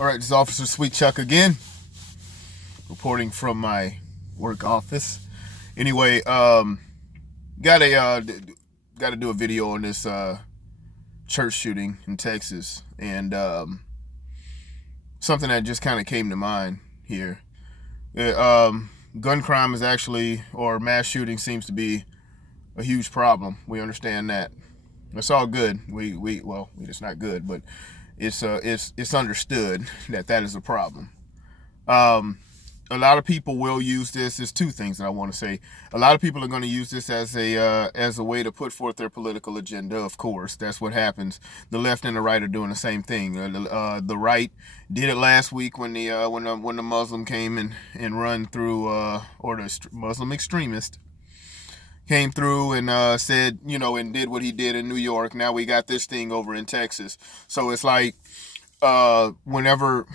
All right, this is Officer Sweet Chuck again, reporting from my work office. Anyway, gotta gotta do a video on this church shooting in Texas, and something that just kind of came to mind here. Gun crime is actually, or mass shooting seems to be a huge problem. We understand that. It's all good. It's not good, but it's understood that that is a problem. Um, a lot of people will use this. There's two things that I want to say. A lot of people are going to use this as a way to put forth their political agenda. Of course, that's what happens. The left and the right are doing the same thing. The right did it last week when the Muslim came and run through, or the Muslim extremist came through and said, and did what he did in New York. Now we got this thing over in Texas. So it's like whenever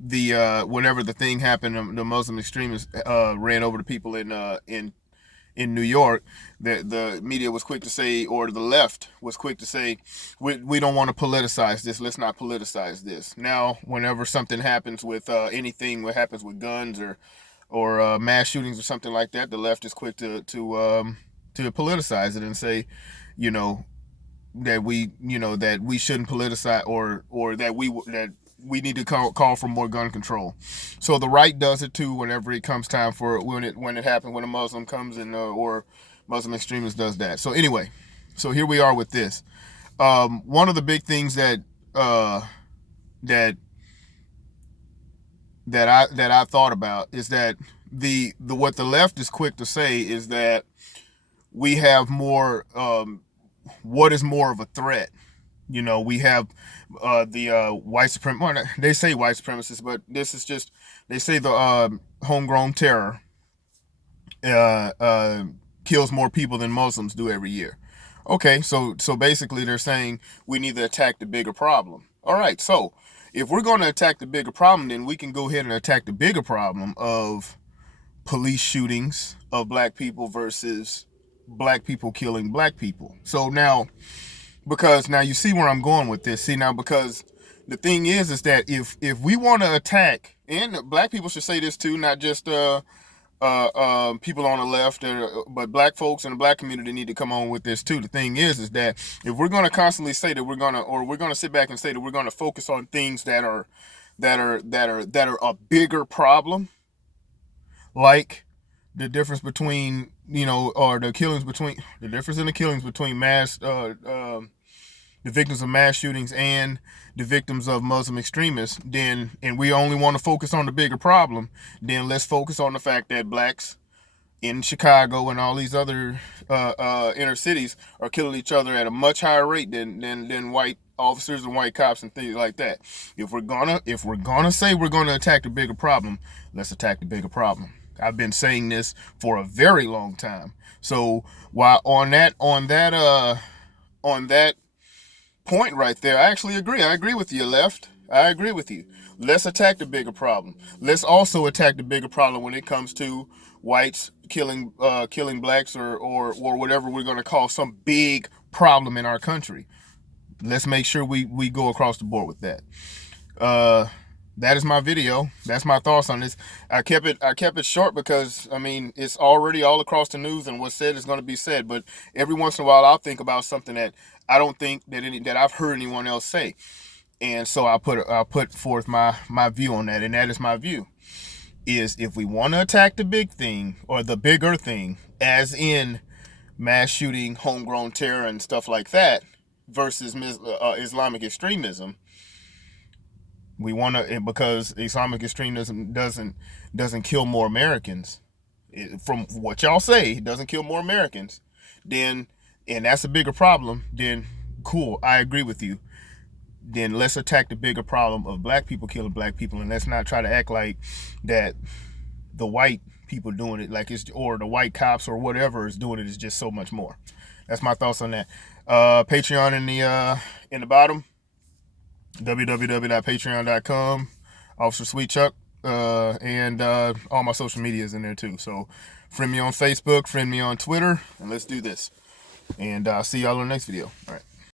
the thing happened, the Muslim extremists ran over the people in New York. The media was quick to say, or the left was quick to say, we don't want to politicize this. Let's not politicize this. Now, whenever something happens with anything, what happens with guns or mass shootings or something like that, the left is quick to politicize it and say, that we shouldn't politicize, or that we need to call for more gun control. So the right does it too whenever it comes time for when it happens, when a Muslim comes in, or Muslim extremist does that. So anyway, so here we are with this. One of the big things that I thought about is that the what the left is quick to say is that we have more, what is more of a threat. We have the white supremacists. Well, they say white supremacists, but this is just, they say the homegrown terror kills more people than Muslims do every year. Okay, so basically they're saying we need to attack the bigger problem. All right, so if we're going to attack the bigger problem, then we can go ahead and attack the bigger problem of police shootings of black people versus black people killing black people. So now, because now you see where I'm going with this. See now, because the thing is that if we want to attack, and black people should say this too, not just people on the left, but black folks in the black community need to come on with this too. The thing is that if we're going to constantly say that we're going to sit back and say that we're going to focus on things that are a bigger problem, like the difference between, or the difference in the killings between the victims of mass shootings and the victims of Muslim extremists, and we only want to focus on the bigger problem, then let's focus on the fact that blacks in Chicago and all these other inner cities are killing each other at a much higher rate than white officers and white cops and things like that. If we're gonna say we're gonna attack the bigger problem, let's attack the bigger problem. I've been saying this for a very long time. So while on that point right there, I actually agree. I agree with you, left. I agree with you. Let's attack the bigger problem. Let's also attack the bigger problem when it comes to whites killing blacks or whatever we're going to call some big problem in our country. Let's make sure we go across the board with that. That is my video. That's my thoughts on this. I kept it short because, I mean, it's already all across the news, and what's said is going to be said. But every once in a while, I'll think about something that I don't think that I've heard anyone else say, and so I'll put forth my view on that. And that is my view: is if we want to attack the big thing, or the bigger thing, as in mass shooting, homegrown terror, and stuff like that, versus Islamic extremism. We want to, because Islamic extremism doesn't kill more Americans. From what y'all say, it doesn't kill more Americans. Then, and that's a bigger problem. Then, cool, I agree with you. Then let's attack the bigger problem of black people killing black people, and let's not try to act like that the white people doing it, like it's, or the white cops or whatever is doing it, is just so much more. That's my thoughts on that. Patreon in the bottom. www.patreon.com, Officer Sweet Chuck, and all my social media is in there too. So friend me on Facebook, friend me on Twitter, and let's do this. And I'll see y'all in the next video. All right.